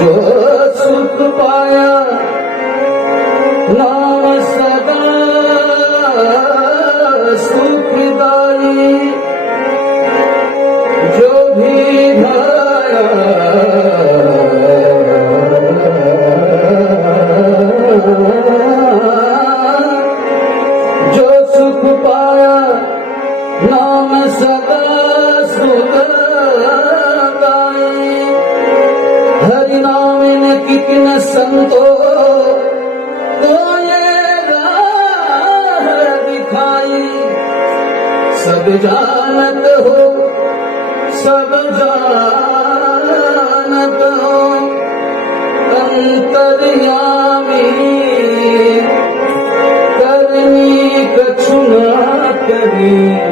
जो सुख पाया नाम सदा सुखदाई, जो भी धाया जो सुख पाया नाम सदा सुखदाई। हरि नाम ने कितन संतो को ये राह दिखाई। सब जानत हो सब जानत हो अंतर्यामी, करनी कछु ना करी।